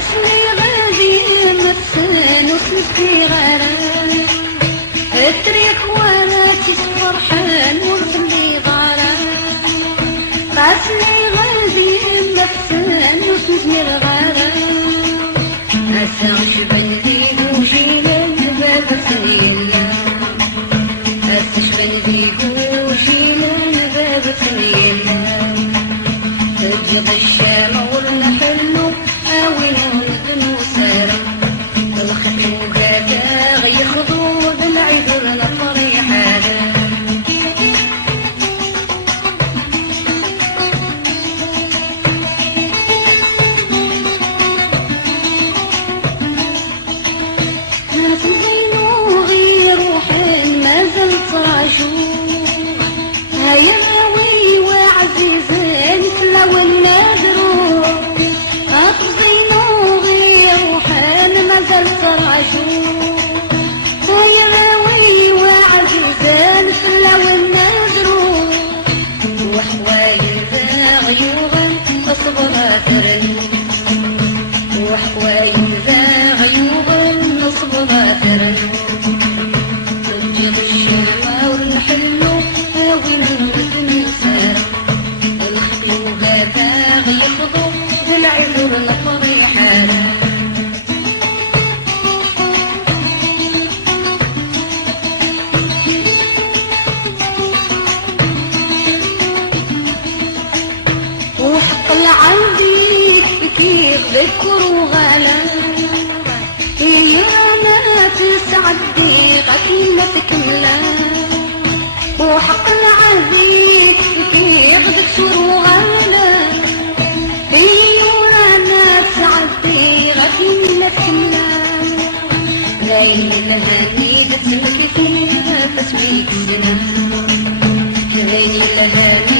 قاسني غادي مثل وسنتي غرام الطريق وانا فرحان ونخلي غرام قاسني غادي مثل وسنتي غرام أسرش بلدي وجينا باب سنيلا أسرش بلدي وجينا باب سنيلا تجد الشام والنحلو أوين ولدن وسارة الخفي وقاتا غيخضو بالعذر لفريحانا وحوايل ذا غيوبا نصبها ترنو تجد الشمع والحلو هاوين ولدن وسارة الخفي وغاتا غيخضو بالعذر لفريحانا وحق العندي كيف ذكر وغلا يا ما تسعدي غكيمة تكملا وحق العزيز كيف ذكر وغلا يا ما تسعدي غكيمة تكملا ليل الهني بسمتك فيها تسويك سنة ليل الهني